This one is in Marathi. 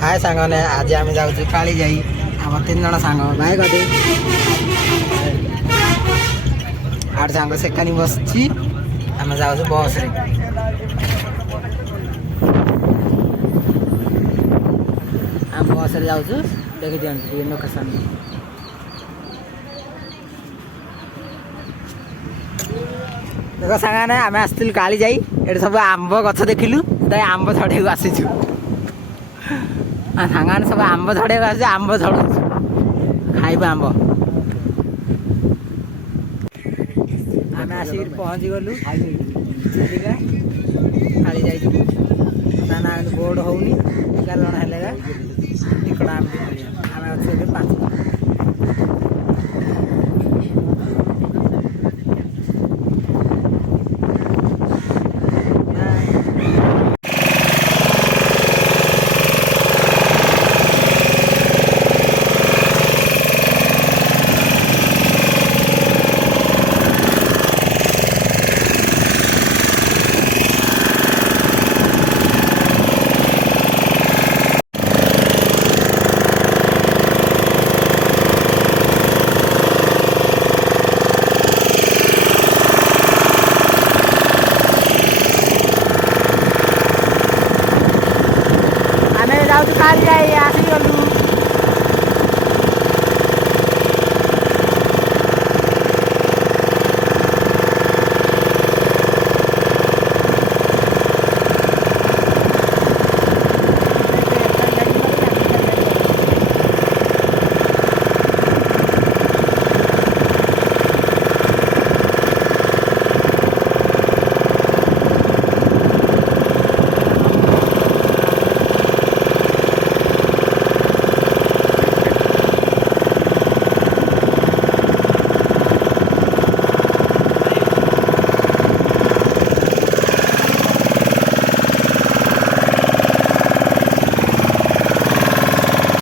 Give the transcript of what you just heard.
हाय सांग ने आज आम जाऊँ काली जाई आम 3 जन सांग भाई कदे आठ सांग सेकानी बसची आम जाऊँ बस रे आम बस रे जाऊँ देखी दिखती लोकेशन देख सांग ने आम आसलु काली जाई ये सब आंब गछ देखिलु आंब झड़े आसीचु सांग सब आंब झड़े आंब झड़ू खाइबु आंब आम आसिक पहुँची गलु चिलिका काली जाइए ना बोर्ड होनी 11 जन है टिकट आम आम अच्छे 5 काली जाई आसी गलु